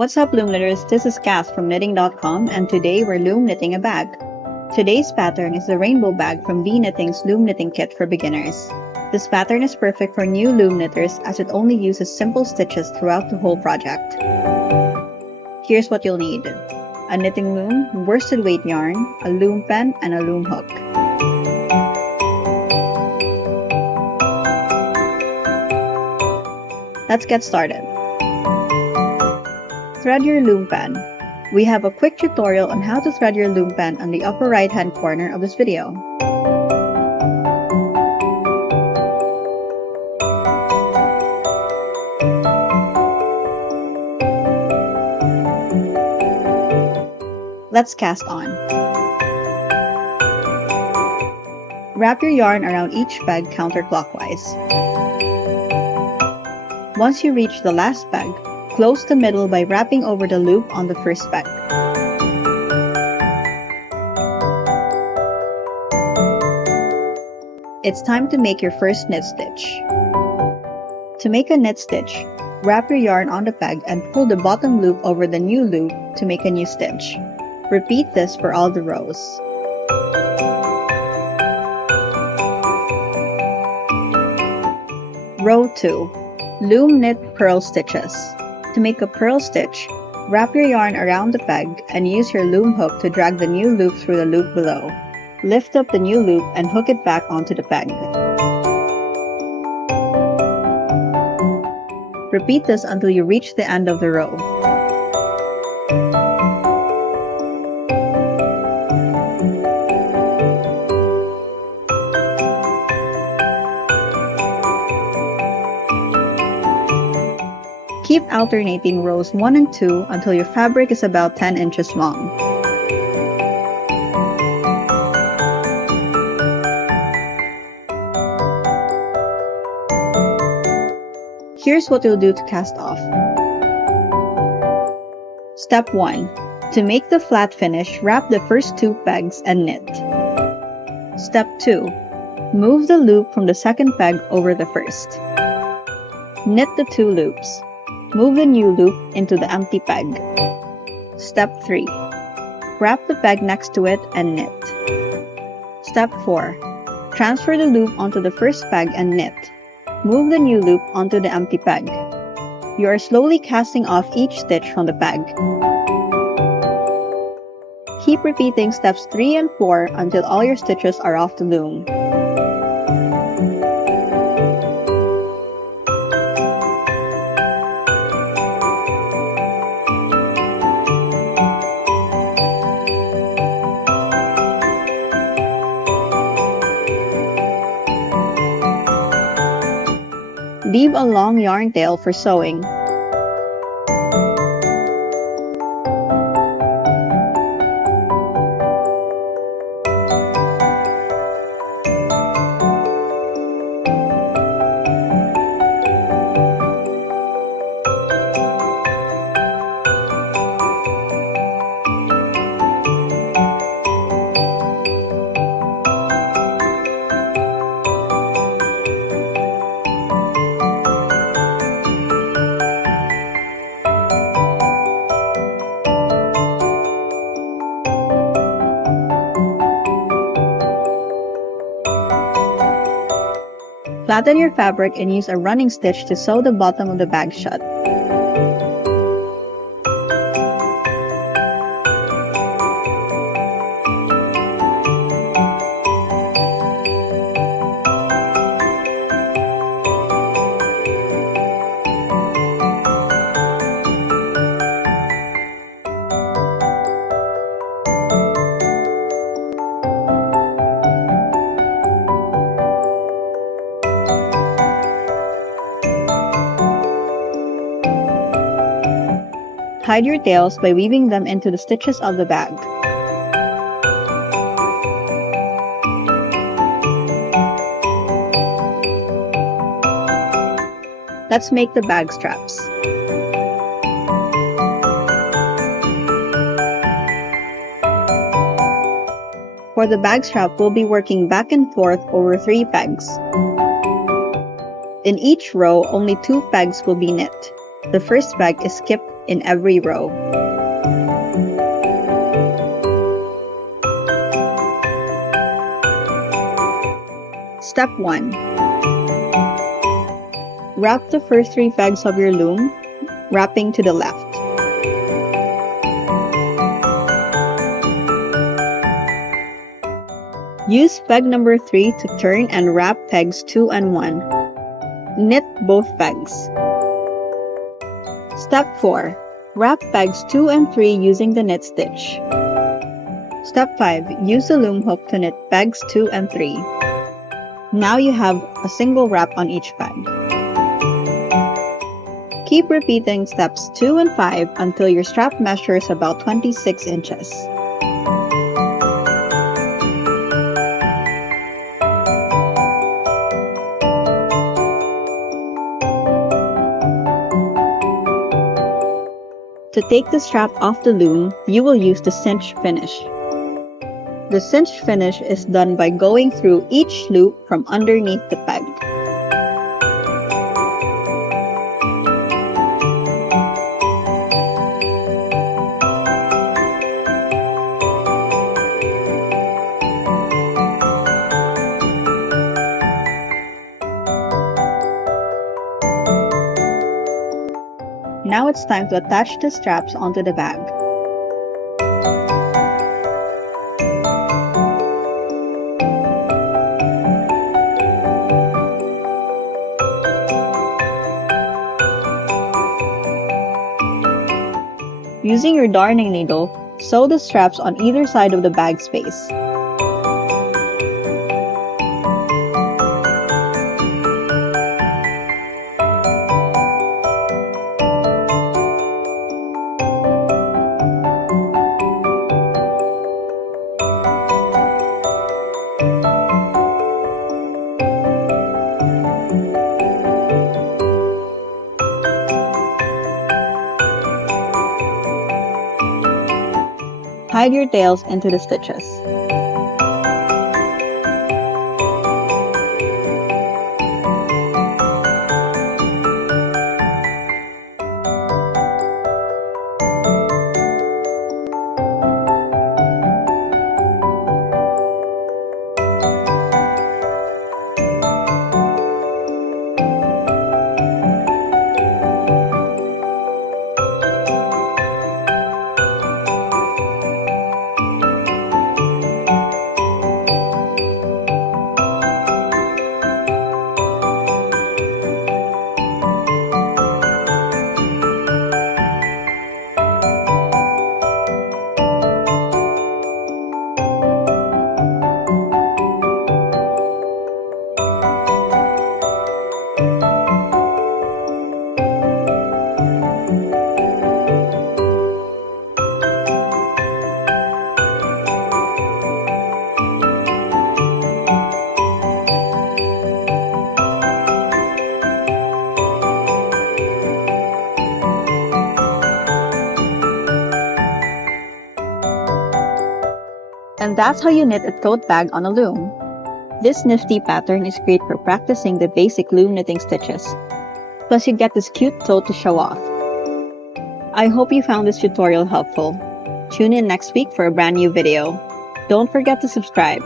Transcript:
What's up, Loom knitters? This is Cass from knitting.com, and today we're loom knitting a bag. Today's pattern is the rainbow bag from V-Knitting's Loom Knitting Kit for beginners. This pattern is perfect for new loom knitters as it only uses simple stitches throughout the whole project. Here's what you'll need: a knitting loom, worsted weight yarn, a loom pen, and a loom hook. Let's get started. Thread your loom pen. We have a quick tutorial on how to thread your loom pen on the upper right hand corner of this video. Let's cast on. Wrap your yarn around each peg counterclockwise. Once you reach the last peg, close the middle by wrapping over the loop on the first peg. It's time to make your first knit stitch. To make a knit stitch, wrap your yarn on the peg and pull the bottom loop over the new loop to make a new stitch. Repeat this for all the rows. Row 2. Loom knit purl stitches. To make a purl stitch, wrap your yarn around the peg and use your loom hook to drag the new loop through the loop below. Lift up the new loop and hook it back onto the peg. Repeat this until you reach the end of the row. Keep alternating rows 1 and 2 until your fabric is about 10 inches long. Here's what you'll do to cast off. Step 1. To make the flat finish, wrap the first 2 pegs and knit. Step 2. Move the loop from the second peg over the first. Knit the 2 loops. Move the new loop into the empty peg. Step 3. Wrap the peg next to it and knit. Step 4. Transfer the loop onto the first peg and knit. Move the new loop onto the empty peg. You are slowly casting off each stitch from the peg. Keep repeating steps 3 and 4 until all your stitches are off the loom. Leave a long yarn tail for sewing. Flatten your fabric and use a running stitch to sew the bottom of the bag shut. Hide your tails by weaving them into the stitches of the bag. Let's make the bag straps. For the bag strap, we'll be working back and forth over 3 pegs. In each row, only 2 pegs will be knit. The first peg is skipped in every row. Step 1. Wrap the first 3 pegs of your loom, wrapping to the left. Use peg number 3 to turn and wrap pegs 2 and 1. Knit both pegs. Step 4. Wrap pegs 2 and 3 using the knit stitch. Step 5. Use the loom hook to knit pegs 2 and 3. Now you have a single wrap on each peg. Keep repeating steps 2 and 5 until your strap measures about 26 inches. To take the strap off the loom, you will use the cinch finish. The cinch finish is done by going through each loop from underneath the peg. Now it's time to attach the straps onto the bag. Using your darning needle, sew the straps on either side of the bag space. Hide your tails into the stitches. And that's how you knit a tote bag on a loom. This nifty pattern is great for practicing the basic loom knitting stitches. Plus you get this cute tote to show off. I hope you found this tutorial helpful. Tune in next week for a brand new video. Don't forget to subscribe.